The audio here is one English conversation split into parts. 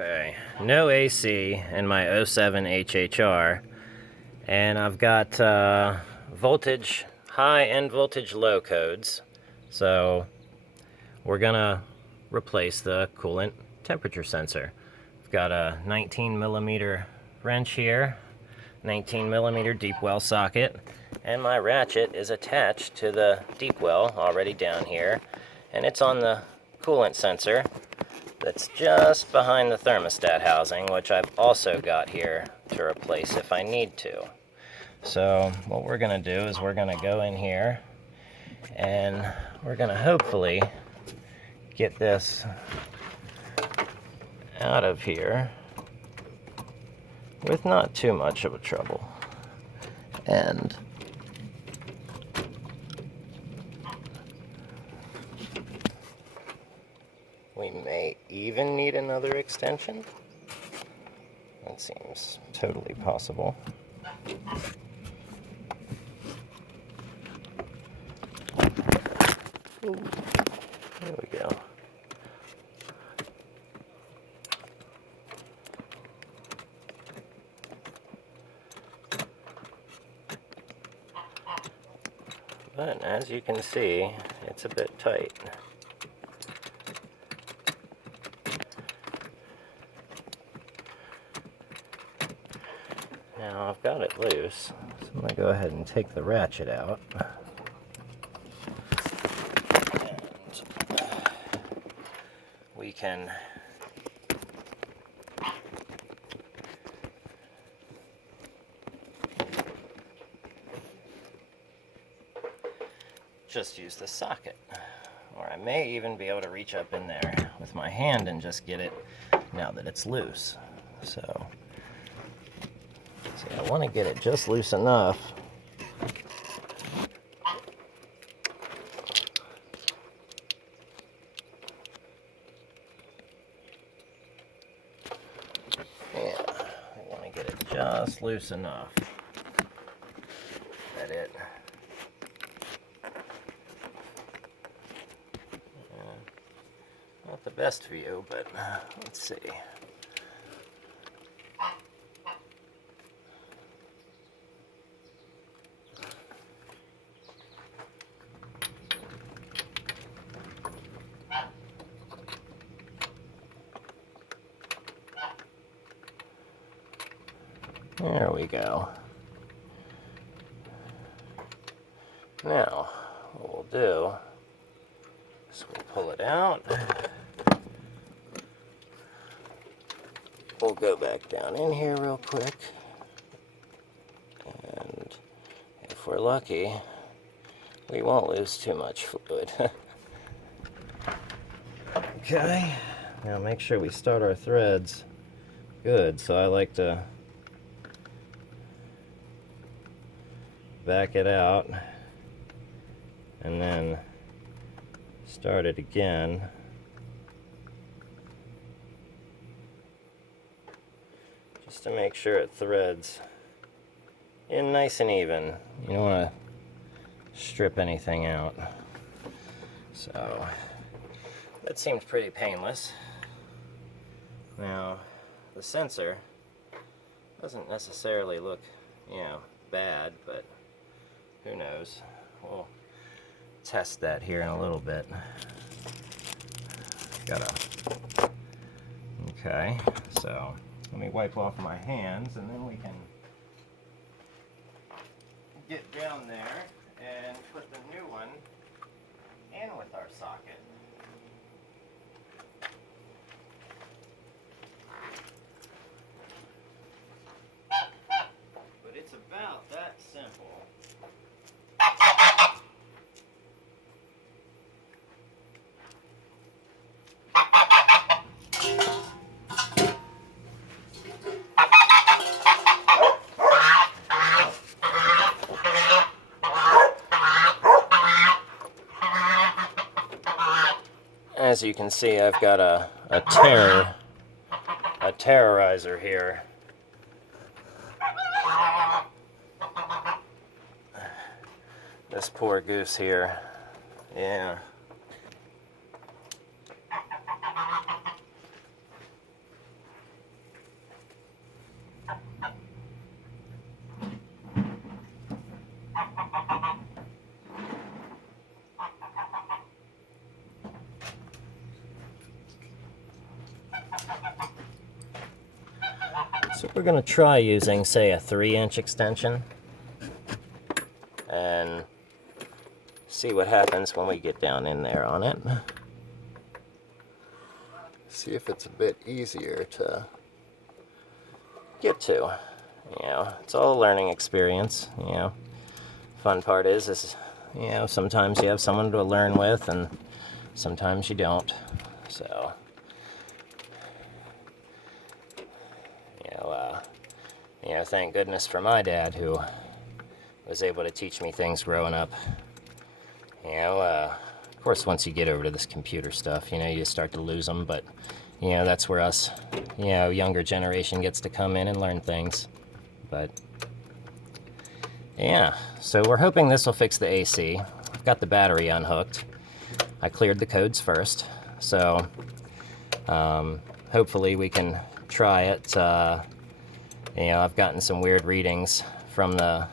Okay, no AC in my 07 HHR, and I've got voltage high and voltage low codes, so we're gonna replace the coolant temperature sensor. I've got a 19 millimeter wrench here, 19 millimeter deep well socket, and my ratchet is attached to the deep well already down here, and it's on the coolant sensor that's just behind the thermostat housing, which I've also got here to replace if I need to. So what we're gonna do is we're gonna go in here and we're gonna hopefully get this out of here with not too much of a trouble. And we may even need another extension. That seems totally possible. Ooh, there we go. But as you can see, it's a bit tight. Now I've got it loose, so I'm going to go ahead and take the ratchet out. And we can just use the socket. Or I may even be able to reach up in there with my hand and just get it now that it's loose. So, see, I want to get it just loose enough just loose enough that it not the best view, but let's see. There we go. Now, what we'll do is we'll pull it out. We'll go back down in here real quick. And if we're lucky, we won't lose too much fluid. Okay. Now make sure we start our threads good. So I like to back it out and then start it again. Just to make sure it threads in nice and even. You don't want to strip anything out. So that seems pretty painless. Now the sensor doesn't necessarily look, bad, but who knows? We'll test that here in a little bit. Okay, so let me wipe off my hands and then we can get down there and put the new one in with our socket. But it's about that simple. As you can see, I've got a terrorizer here. This poor goose here. Yeah. So we're going to try using, say, a 3-inch extension and see what happens when we get down in there on it. See if it's a bit easier to get to. You know, it's all a learning experience. You know, fun part is you know, sometimes you have someone to learn with, and sometimes you don't. So, you know, thank goodness for my dad, who was able to teach me things growing up. You know, of course, once you get over to this computer stuff, you know, you start to lose them, but, you know, that's where us, you know, younger generation gets to come in and learn things. But, yeah, so we're hoping this will fix the AC. I've got the battery unhooked. I cleared the codes first, so hopefully we can try it. You know, I've gotten some weird readings from the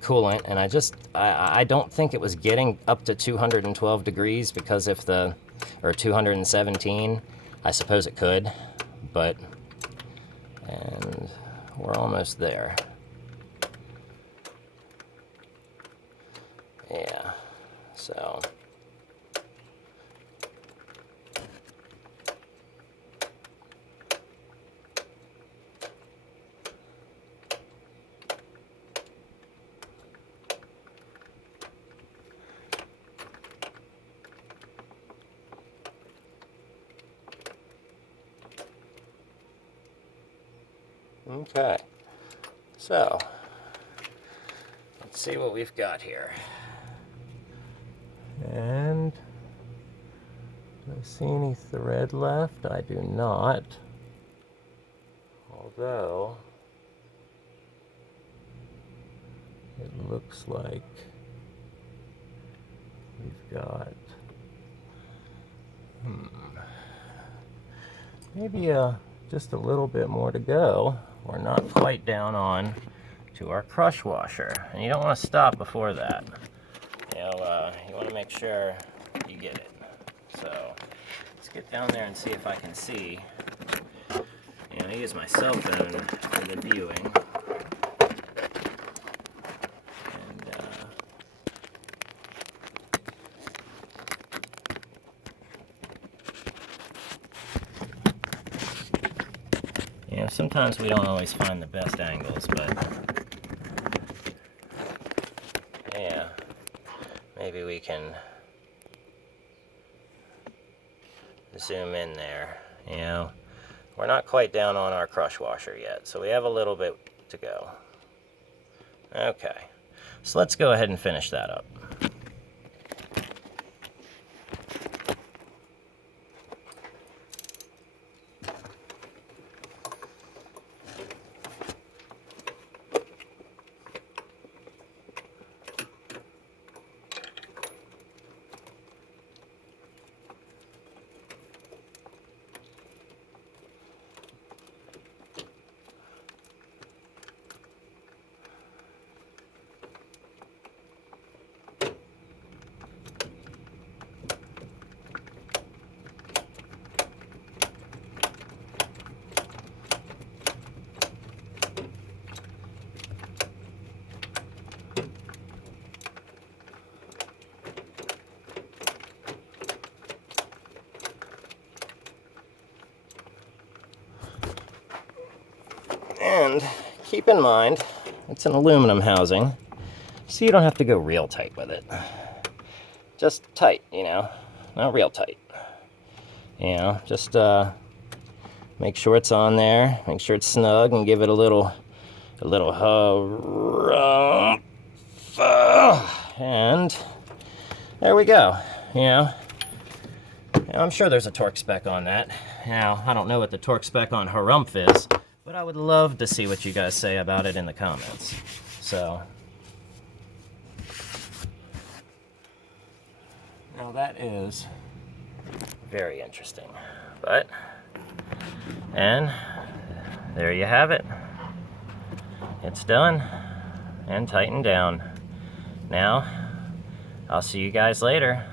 coolant, and I don't think it was getting up to 212 degrees, because if or 217, I suppose it could, but, and we're almost there. Yeah, so. Okay, so let's see what we've got here. And do I see any thread left? I do not. Although it looks like we've got maybe just a little bit more to go. We're not quite down on to our crush washer, and you don't want to stop before that. You know, you want to make sure you get it. So let's get down there and see if I can see. You know, I use my cell phone for the viewing. You know, sometimes we don't always find the best angles, but yeah, maybe we can zoom in there. You know, we're not quite down on our crush washer yet, so we have a little bit to go. Okay, so let's go ahead and finish that up. And keep in mind, it's an aluminum housing, so you don't have to go real tight with it. Just tight, you know, not real tight. You know, just make sure it's on there, make sure it's snug, and give it a little hurrah. And there we go. You know, I'm sure there's a torque spec on that. Now, I don't know what the torque spec on Harumph is, but I would love to see what you guys say about it in the comments. So, now that is very interesting. But, and there you have it. it's done and tightened down. Now, I'll see you guys later.